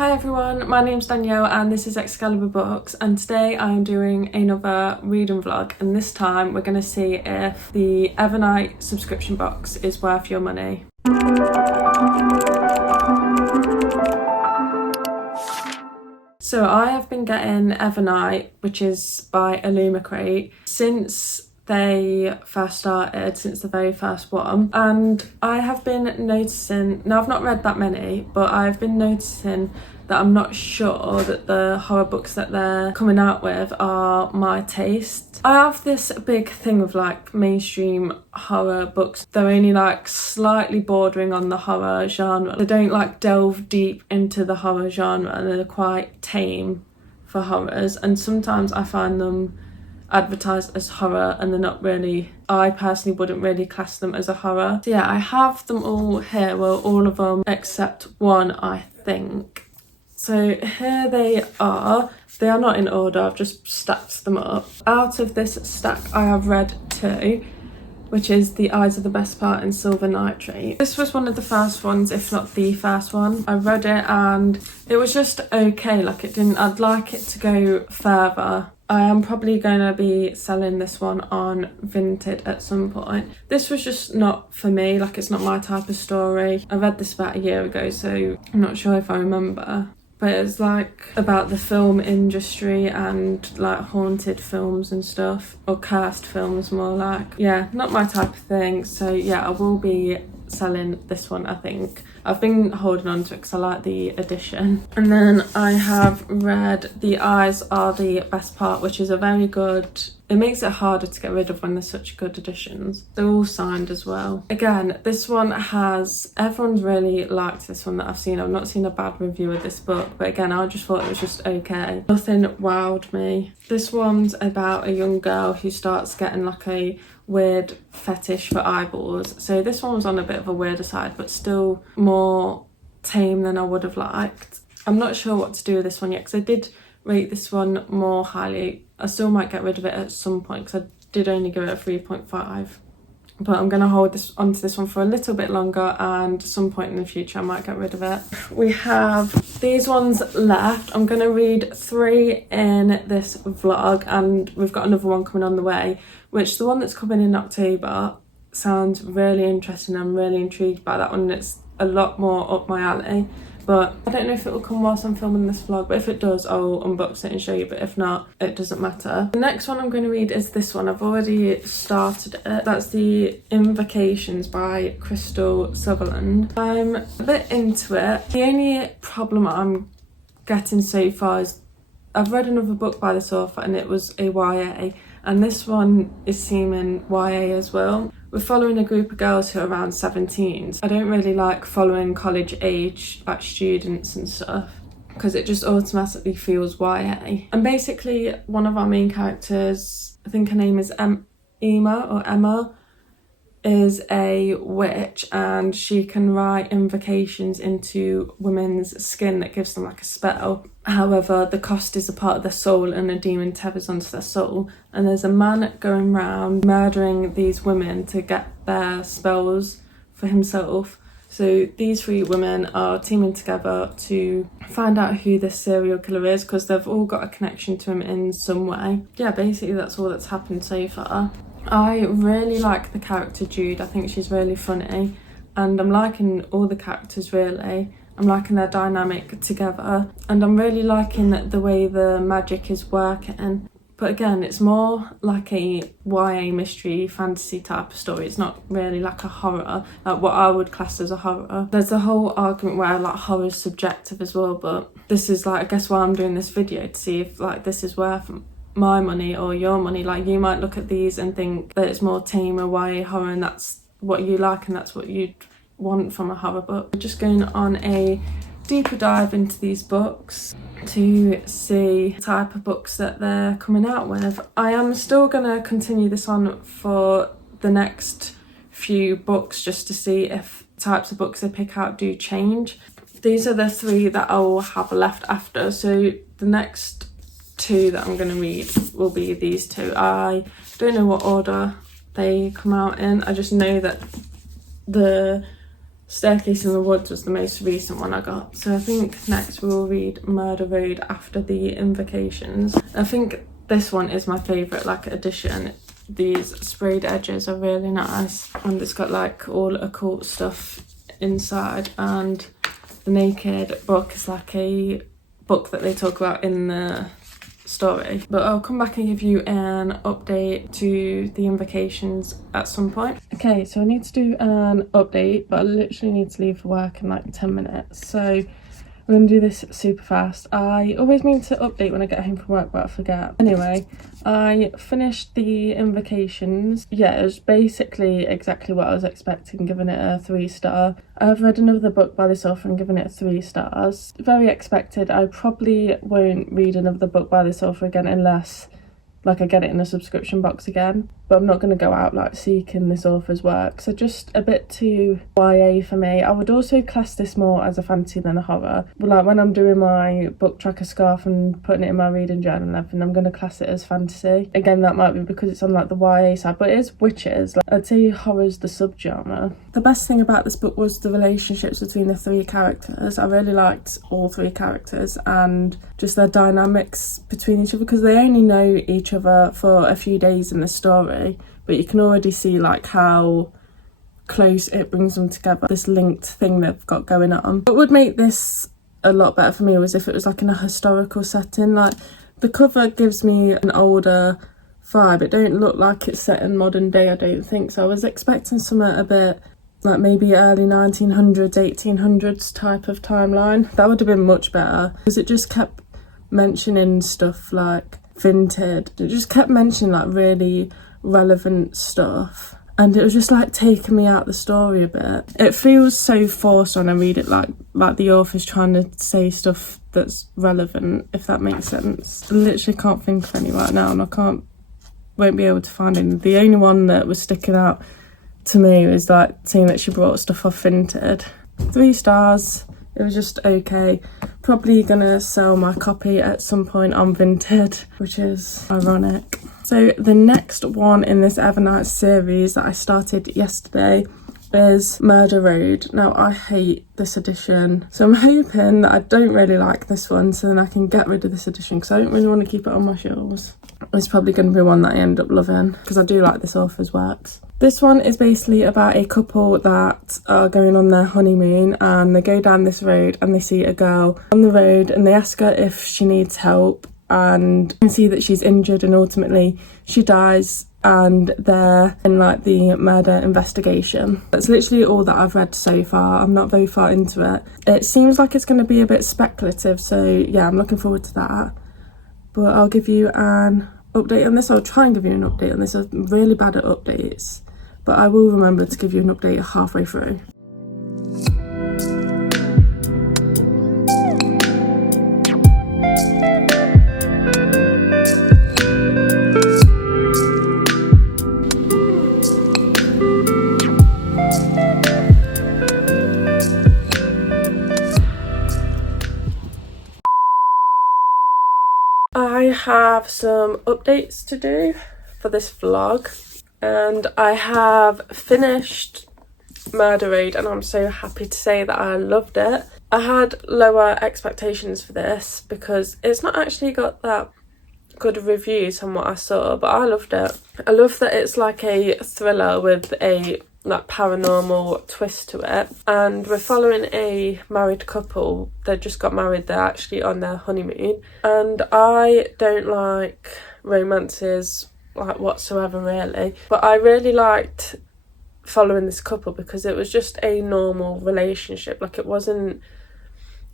Hi everyone, my name's Thankyou and this is Excalibur Books, and today I'm doing another reading vlog, and this time we're going to see if the Evernight subscription box is worth your money. So I have been getting Evernight, which is by Crate, since they first started, since the very first one, and I have been noticing, now I've not read that many, but I've been noticing that I'm not sure that the horror books that they're coming out with are my taste. I have this big thing with like mainstream horror books. They're only like slightly bordering on the horror genre. They don't like delve deep into the horror genre, and they're quite tame for horrors, and sometimes I find them advertised as horror and they're not really. I personally wouldn't really class them as a horror. So yeah, I have them all here, well all of them except one I think. So here they are. They are not in order, I've just stacked them up. Out of this stack I have read two, which is The Eyes Are the Best Part and Silver Nitrate. This was one of the first ones, if not the first one. I read it and it was just okay, like it didn't, I'd like it to go further. I am probably going to be selling this one on Vinted at some point. This was just not for me, like it's not my type of story. I read this about a year ago, so I'm not sure if I remember. But it's like about the film industry and like haunted films and stuff, or cursed films more like. Yeah, not my type of thing. So yeah, I will be selling this one, I think. I've been holding on to it because I like the edition. And then I have read The Eyes Are the Best Part, which is a very good, it makes it harder to get rid of when there's such good editions. They're all signed as well. Again, this one has, everyone's really liked this one that I've seen. I've not seen a bad review of this book, but again, I just thought it was just okay. Nothing wowed me. This one's about a young girl who starts getting like a weird fetish for eyeballs. So this one was on a bit of a weirder side, but still more tame than I would have liked. I'm not sure what to do with this one yet, because I did rate this one more highly. I still might get rid of it at some point, because I did only give it a 3.5. But I'm going to hold this onto this one for a little bit longer, and at some point in the future I might get rid of it. We have these ones left. I'm going to read 3 in this vlog, and we've got another one coming on the way, which the one that's coming in October sounds really interesting. I'm really intrigued by that one. It's a lot more up my alley. But I don't know if it will come whilst I'm filming this vlog, but if it does, I'll unbox it and show you, but if not, it doesn't matter. The next one I'm going to read is this one. I've already started it. That's The Invocations by Crystal Sutherland. I'm a bit into it. The only problem I'm getting so far is I've read another book by this author and it was a YA, and this one is seeming YA as well. We're following a group of girls who are around 17. I don't really like following college age like students and stuff, because it just automatically feels YA. And basically one of our main characters, I think her name is Emma, is a witch, and she can write invocations into women's skin that gives them like a spell. However, the cost is a part of their soul, and a demon tethers onto their soul, and there's a man going around murdering these women to get their spells for himself. So these 3 women are teaming together to find out who this serial killer is, because they've all got a connection to him in some way. Yeah, basically that's all that's happened so far. I really like the character Jude. I think she's really funny, and I'm liking all the characters really. I'm liking their dynamic together, and I'm really liking the way the magic is working. But again, it's more like a YA mystery fantasy type of story. It's not really like a horror, like what I would class as a horror. There's a whole argument where like horror is subjective as well, but this is like, I guess why I'm doing this video, to see if like this is worth my money or your money. Like you might look at these and think that it's more tame or YA horror, and that's what you like and that's what you'd want from a horror book. We're just going on a deeper dive into these books to see the type of books that they're coming out with. I am still going to continue this on for the next few books, just to see if types of books they pick out do change. These are the 3 that I will have left after, so the next 2 that I'm going to read will be these 2. I don't know what order they come out in. I just know that the Staircase in the Woods was the most recent one I got. So I think next we'll read Murder Road after the Invocations. I think this one is my favourite like edition. These sprayed edges are really nice, and it's got like all occult stuff inside, and the naked book is like a book that they talk about in the story. But I'll come back and give you an update to the Invocations at some point. Okay, so I need to do an update, but I literally need to leave for work in like 10 minutes. So I'm going to do this super fast. I always mean to update when I get home from work, but I forget. Anyway, I finished the Invocations. Yeah, it was basically exactly what I was expecting, giving it a 3-star. I've read another book by this author and given it 3 stars. Very expected. I probably won't read another book by this author again unless like I get it in a subscription box again, but I'm not going to go out like seeking this author's work, so just a bit too YA for me. I would also class this more as a fantasy than a horror, but like when I'm doing my book tracker scarf and putting it in my reading journal and everything, I'm going to class it as fantasy. Again, that might be because it's on like the YA side, but it is witches. Like, I'd say horror's the subgenre. The best thing about this book was the relationships between the 3 characters. I really liked all 3 characters and just their dynamics between each other, because they only know each other for a few days in the story, but you can already see like how close it brings them together, this linked thing they've got going on. What would make this a lot better for me was if it was like in a historical setting. Like the cover gives me an older vibe, it don't look like it's set in modern day, I don't think, so I was expecting something a bit like maybe early 1900s, 1800s type of timeline. That would have been much better, because it just kept mentioning stuff like vintage. It just kept mentioning like really relevant stuff, and it was just like taking me out the story a bit. It feels so forced when I read it, like the author's trying to say stuff that's relevant, if that makes sense. I literally can't think of any right now, and won't be able to find any. The only one that was sticking out to me was like saying that she brought stuff off Vinted. 3 stars. It was just okay. Probably gonna sell my copy at some point on Vinted, which is ironic. So the next one in this Evernight series that I started yesterday is Murder Road. Now I hate this edition, so I'm hoping that I don't really like this one, so then I can get rid of this edition, because I don't really want to keep it on my shelves. It's probably going to be one that I end up loving, because I do like this author's works. This one is basically about a couple that are going on their honeymoon, and they go down this road and they see a girl on the road, and they ask her if she needs help, and can see that she's injured, and ultimately she dies, and they're in like the murder investigation. That's literally all that I've read so far. I'm not very far into it. It seems like it's going to be a bit speculative, so yeah, I'm looking forward to that. But I'll give you an update on this. I'll try and give you an update on this. I'm really bad at updates, but I will remember to give you an update halfway through. I have some updates to do for this vlog, and I have finished Murder Road, and I'm so happy to say that I loved it. I had lower expectations for this because it's not actually got that good reviews from what I saw, but I loved it. I love that it's like a thriller with a like paranormal twist to it, and we're following a married couple. They just got married, they're actually on their honeymoon, and I don't like romances like whatsoever really, but I really liked following this couple because it was just a normal relationship. Like, it wasn't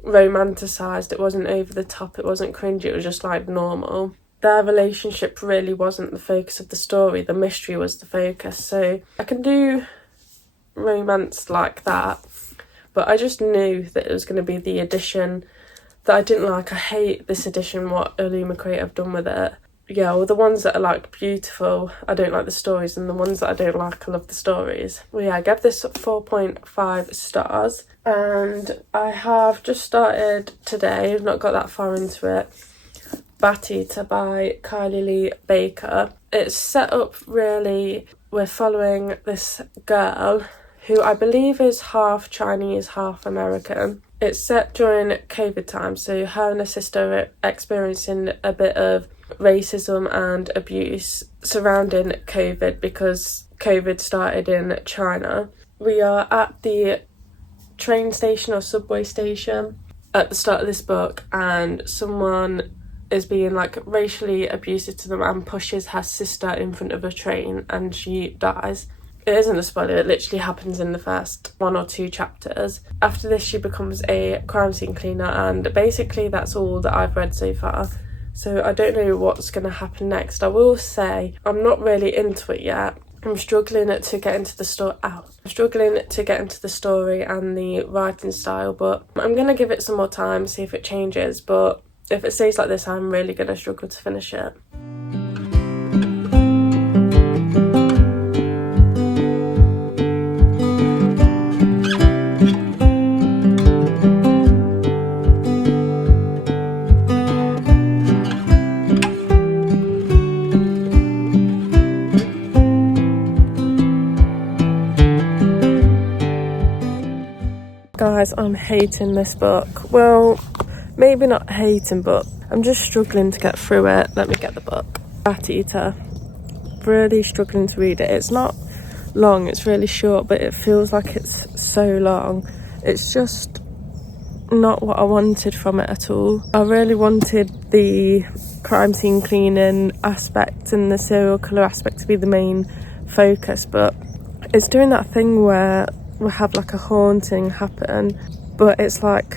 romanticized, it wasn't over the top, it wasn't cringy, it was just like normal. Their relationship really wasn't the focus of the story, the mystery was the focus. So I can do romance like that, but I just knew that it was going to be the edition that I didn't like. I hate this edition, what Illumicrate have done with it. Yeah, well, the ones that are like beautiful, I don't like the stories, and the ones that I don't like, I love the stories. Well, yeah, I gave this 4.5 stars, and I have just started today, I've not got that far into it, Bat-Eater by Kylie Lee Baker. It's set up really, we're following this girl who I believe is half Chinese, half American. It's set during COVID time, so her and her sister are experiencing a bit of racism and abuse surrounding COVID because COVID started in China. We are at the train station or subway station at the start of this book, and someone is being like racially abusive to them and pushes her sister in front of a train and she dies. It isn't a spoiler, it literally happens in the first 1 or 2 chapters. After this she becomes a crime scene cleaner, and basically that's all that I've read so far. So I don't know what's going to happen next. I will say I'm not really into it yet. I'm struggling to get into the story and the writing style, but I'm going to give it some more time, see if it changes. But if it stays like this, I'm really going to struggle to finish it. Guys, I'm hating this book. Well, maybe not hating, but I'm just struggling to get through it. Let me get the book. Bat Eater. Really struggling to read it. It's not long, it's really short, but it feels like it's so long. It's just not what I wanted from it at all. I really wanted the crime scene cleaning aspect and the serial killer aspect to be the main focus, but it's doing that thing where we have like a haunting happen, but it's like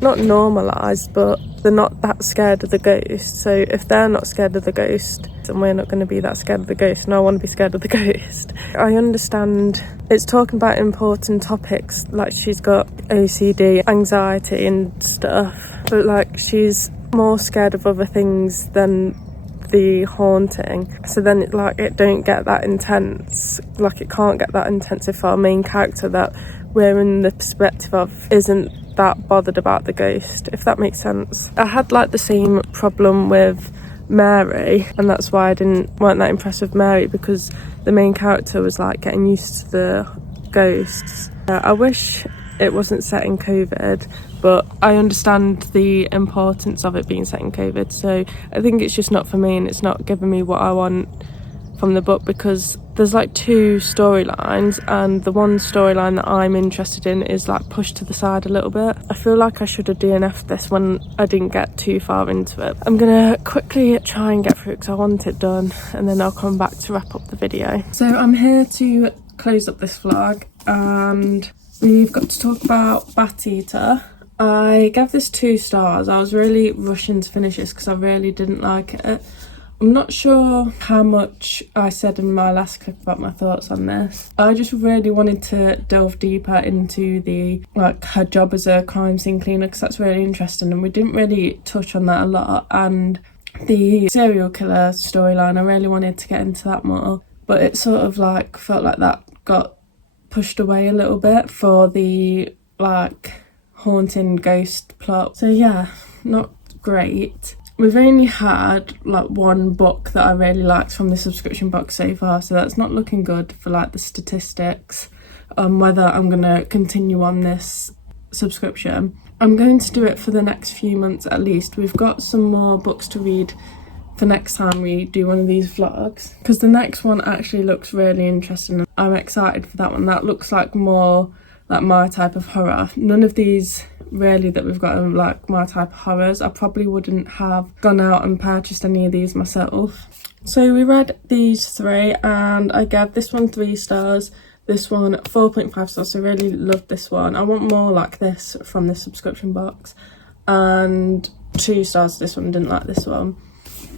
not normalised, but they're not that scared of the ghost. So if they're not scared of the ghost, then we're not going to be that scared of the ghost, and I want to be scared of the ghost. I understand it's talking about important topics, like she's got OCD, anxiety and stuff, but like she's more scared of other things than the haunting, so then it don't get that intense. Like it can't get that intense if our main character that we're in the perspective of isn't that bothered about the ghost, if that makes sense. I had like the same problem with Mary, and that's why I weren't that impressed with Mary, because the main character was like getting used to the ghosts. I wish it wasn't set in COVID, but I understand the importance of it being set in COVID, so I think it's just not for me, and it's not giving me what I want from the book, because there's like 2 storylines, and the one storyline that I'm interested in is like pushed to the side a little bit. I feel like I should have DNF'd this when I didn't get too far into it. I'm gonna quickly try and get through it because I want it done, and then I'll come back to wrap up the video. So I'm here to close up this vlog, and we've got to talk about Bat Eater. I gave this 2 stars. I was really rushing to finish this because I really didn't like it. I'm not sure how much I said in my last clip about my thoughts on this. I just really wanted to delve deeper into her job as a crime scene cleaner, because that's really interesting, and we didn't really touch on that a lot. And the serial killer storyline, I really wanted to get into that more, but it sort of like felt like that got pushed away a little bit for the like haunting ghost plot. So yeah, not great. We've only had like 1 book that I really liked from the subscription box so far, so that's not looking good for like the statistics on whether I'm gonna continue on this subscription. I'm going to do it for the next few months at least. We've got some more books to read for next time we do one of these vlogs, because the next one actually looks really interesting. I'm excited for that one. That looks like more like my type of horror. None of these really that we've got are like my type of horrors. I probably wouldn't have gone out and purchased any of these myself. So we read these 3, and I gave this one 3 stars, this one 4.5 stars. So I really loved this one. I want more like this from the subscription box, and 2 stars this one. Didn't like this one.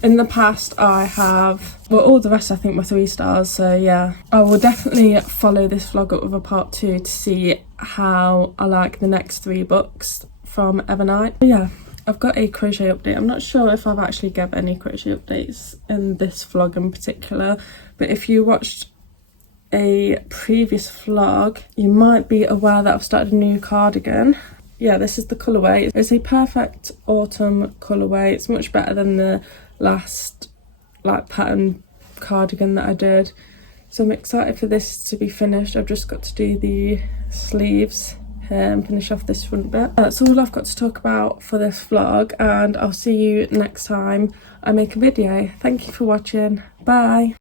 In the past I have, well, all the rest I think were 3 stars, so yeah. I will definitely follow this vlog up with a part 2 to see how I like the next 3 books from Evernight. Yeah, I've got a crochet update. I'm not sure if I've actually given any crochet updates in this vlog in particular, but if you watched a previous vlog, you might be aware that I've started a new cardigan. Yeah, this is the colourway. It's a perfect autumn colourway. It's much better than the last like pattern cardigan that I did. So I'm excited for this to be finished. I've just got to do the sleeves and finish off this front bit. That's all I've got to talk about for this vlog, and I'll see you next time I make a video. Thank you for watching. Bye.